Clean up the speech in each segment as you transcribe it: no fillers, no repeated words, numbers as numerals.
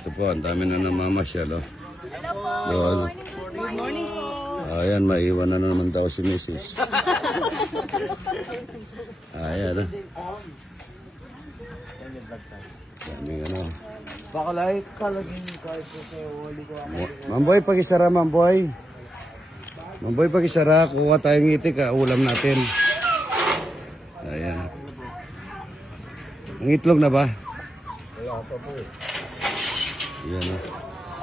Ito po, ang dami na namamasyal, oh. Hello po. Good morning po. Ayan, maiwan na naman daw si Mrs. Ayan, daming ano. Baka like ka laging kahit po sa'yo, wali ko ako. Mamboy, pag-isara, Mamboy. Mamboy, pag-isara, kuha tayong itik, ulam natin. Ayan. Ang itlog na ba? Wala pa po eh. Ayan, oh.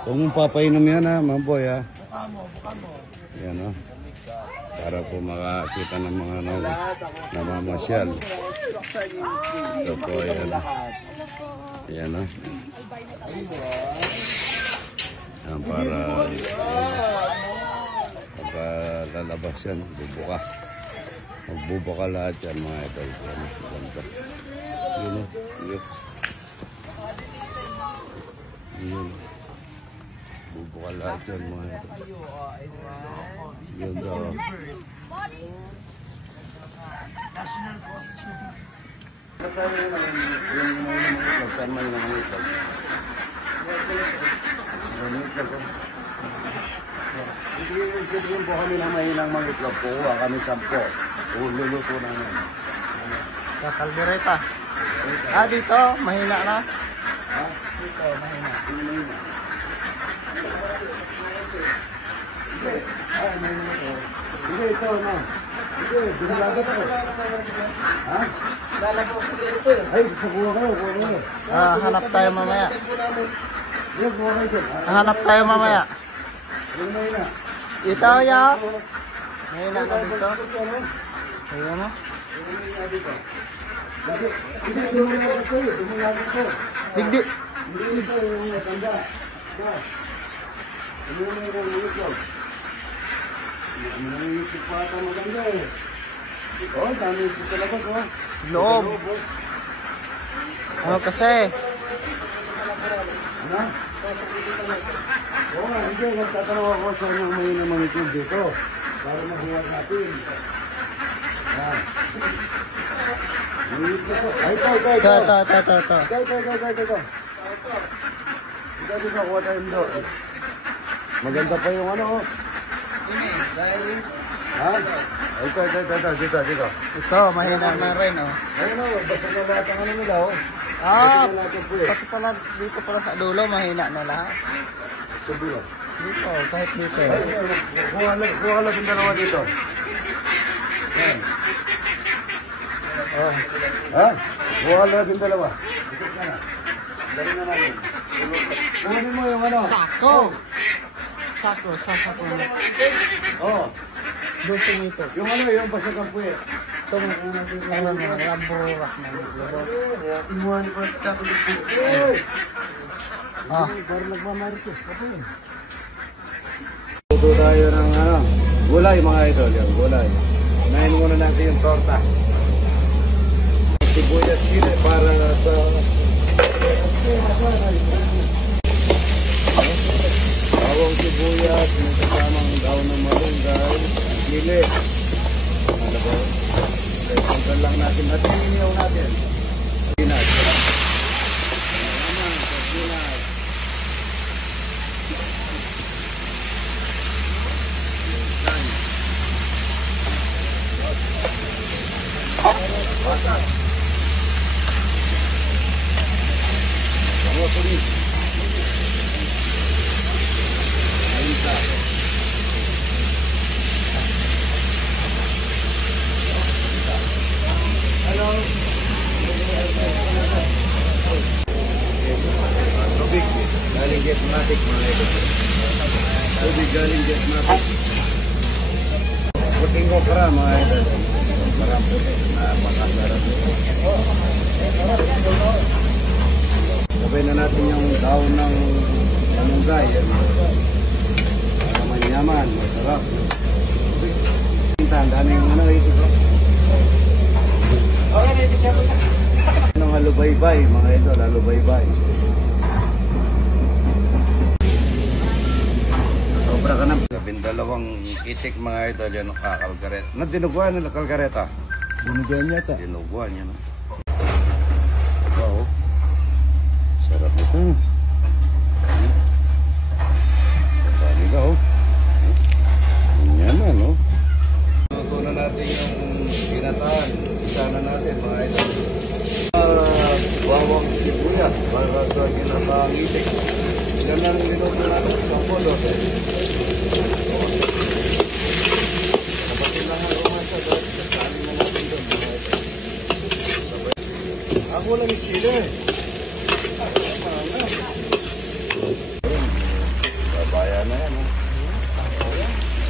Kung papainom yan, ha, Mamboy, ha. Buka mo. Ayan, oh. Para po makakita ng mga namamasyal. Ito po, ayan. Ayan, oh. Ayan, para pagka lalabas yan, bubuka. Magbubuka lahat yan, mga ito. Ganda. Yun, oh. Yun. Yun. Bubuka lahat yan, mga ito. Yun daw. Saan man yung mga itlog? Hindi po kami na mahinang mga itlog. Kuha kami 10. Luluto namin. Sa kaldereta. Dito, mahina na. Ha? Ito, mahina. Mahina. Hindi. Ay, mahina ito. Hindi, ito, no. Hindi, binilagat ko. Ha? Lalago ko dito eh. Ay, kuha kayo, kuha kayo. Hanap tayo mamaya. Yung kuha kayo dyan. Hanap tayo mamaya. Yung mahina. Ito, ya. Mahina na dito. Ayan mo. Hindi, dumilagat ko yun. Dumilagat ko. Digdi. Hindi ito yung matanda. Ano yung mga itlog? Ang itlog pa ata maganda eh. Oh, dami ito sa labas, oh. Loob. Ano kasi? Ano? Oo nga, hindi. Nagtatanong ako sa mga mga itlog dito. Para mabuhat natin. Yan. May itlog ko. Ay, ito. Ito. Ito. Ito, kuha tayo doon. Maganda pa yung ano, oh. Ha? Dito. Ito, mahina na rin, oh. Ayun, oh. Basta na lahat ang ano nila, oh. Pati pala, dito pala sa dulo, mahina na lahat. Sabi lang. Dito, kahit dito. Ay, kuha lang yung dalawa dito. Yan. Oh. Ha? Kuha lang yung dalawa. Ikot ka na. Dali na namin. Kuhanin mo yung ano. Sako. Sako. Oh. Gusto nito. Yung ano, yung basagang puwi. Itong ramburak na nagluto. Imuhan ko at kakulit ko. Parang nagmamarites. Luto tayo ng ano, gulay mga idol. Yung gulay. Unahin muna natin yung torta. Sibuyas sili para sa... Bawang sibuyas, may kasamang daon ng malunggay, sili. Ano ba? Tanggal lang natin. At iniyaw natin. Sardinas. Sardinas. Basak. Mga tulis. Ayun. Hello. Tubig galing Jetmatic mga ito. Tubig galing Jetmatic. Puting okra mga ito. Marang puti. Napakasarap nito. Sabay na natin yung daon ng malunggay. Manyaman, masarap. Ang daming ano ito. Anong halubaybay, mga ito, halubaybay. Sobra ka na. 12 itik mga ito, yan ang kakalgareta. Dinuguan nila kalgareta? Dinuguan yata. Dinuguan yan. Wow. Sarap ito. Pangitik. Ilan ang minuto natin? 10. Kapatid lang ang umasa doon. Sasali na natin doon. Ako lang iskila eh. Babayan na yan.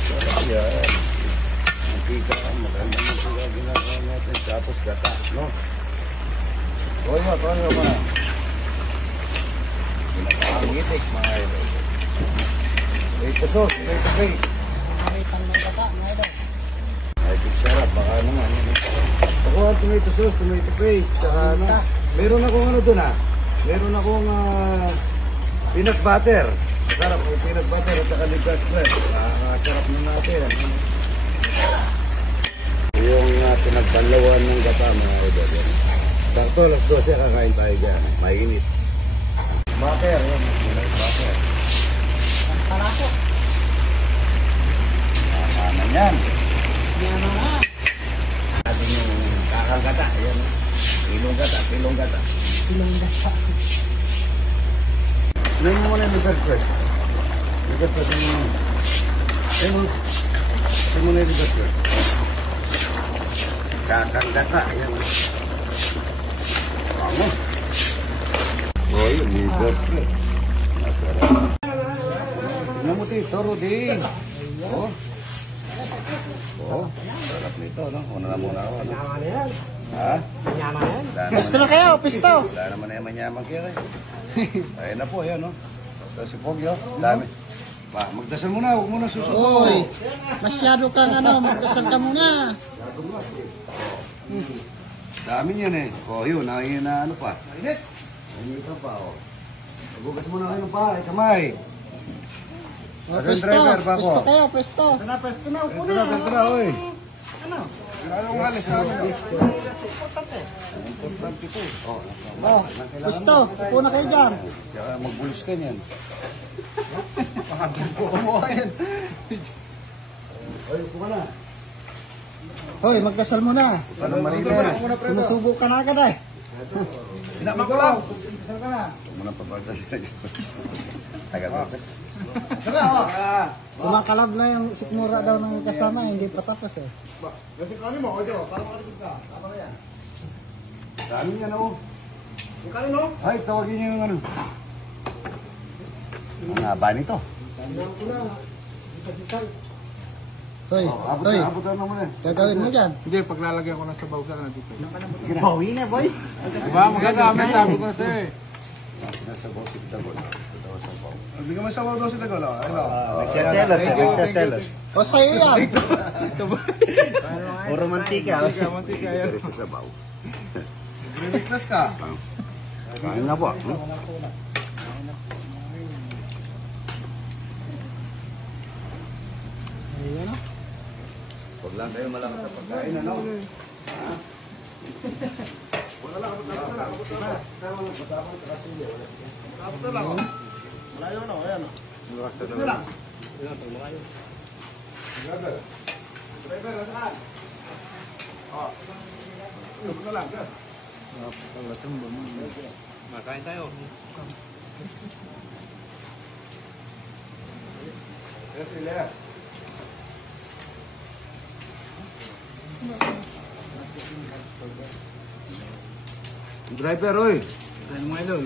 Sarap yan. Mantika, magandang mantika ginagawa natin. Tapos gata, no? Toyo pa. Pinakaangitik mga idol. Tomato sauce, tomato paste. Nakitang ng bata, mga idol. Ay, big sarap, baka naman. Ako ang tomato sauce, tomato paste, tsaka meron akong ano doon meron akong peanut butter. Sarap yung peanut butter at saka ligas bread. Sarap na natin. Yung pinagbanlawan ng gata mga idol. Sakto, alas 12 kakain tayo dyan. Mainit. Butter, yun. Peanut butter. Parako. Ano yan? Yan na. Atin yung kakang gata. Ayan. Pilong gata. Ilong dasa. Yan mo muna yung ligas bread. Ligas bread mo muna. Yan mo. Yan mo na yung ligas bread. Kakang gata. Ayan. Vamos. Oh, yung ligas bread. Masarap. Tingnan mo dito, Rudy. Oh. Oh, sarap nito, no? Una na muna ako, no? Ha? Pisto na kayo, pisto. Wala naman na yung manyaman kaya. Ayun na po, yan, no? Tapos si Pogyo, dami. Pa, magdasal muna, huwag muna susunod. Oy, masyado kang magdasal ka muna. Dami niyan eh. Oh, yun, ano pa. Init! Init pa, oh. Magugas muna kayo ng pahay, kamay. Pisto, pisto kayo, pisto. Pisto na, upo na. Ganto na, oy. Ano? Anong alis sa amin? Importante po. Oh, Pisto, upo na kayo dyan. kaya magbulis ka niyan. Pakadun ko kumuha yan. Oy, upo ka na. Hoy, magdasal muna. Anong marina? Sumusubo ka na agad eh. Tinaman ko lang. Huwag mo nang papagdasal. Tagal-tagal. Kumakalab na yung sikmura daw ng kasama, hindi pa tapos eh. Dami yan, oh. Ay, tawagin niyo ng ano. Ang haba nito. Hoy, Abot hoy, na, abot na naman yan. gagawin mo dyan. Hindi, paglalagyan ko na sa bawsa na dito. Sige na. Bawi na, boy. Diba, magagamit, sabi ko na sa'yo eh. Nasa bawsik tagol. Ito sa baw. Hindi ka masawaw daw si Tagol, ah. Ano? Nagsaselos eh, nagsaselos. O sa'yo yan. O romantika. Mantika yan. Interest sa baw. Witness ka. Kain na po. Ayan o. Huwag lang kayo malakas sa pagkain, ano? Ha? Tapos na lang, oh. Malayo na, ayan, oh. Ito na lang. Driver, nasaan? Oh. Ito na lang, yan. Makain tayo. Yes, Ilya. Driver, oy. Ano mga idol?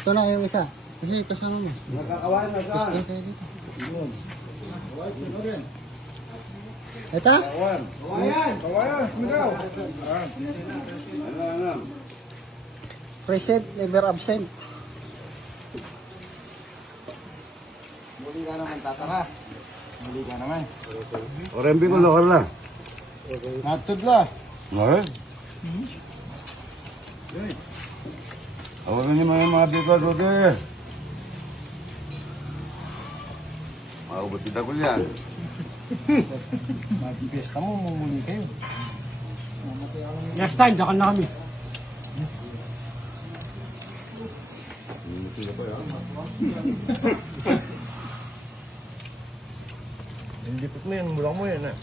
Ito na yung isa. Kasi kasama mo. Nagkakawain na saan? Pisto kayo dito. Yun. Ito? Kawan. Kawayan, sumigaw. Ano? Present, never absent. Muli ka naman, tatara. Muli ka naman. Orembi ko lokal na. Natudla. Okay. Awalan niyo mga bigod, Rudy. Maubot kita ko yan. Mag-pesta mo, muli kayo. Next time, dakan na kami. Hindi mo yan, mula mo yan, ah.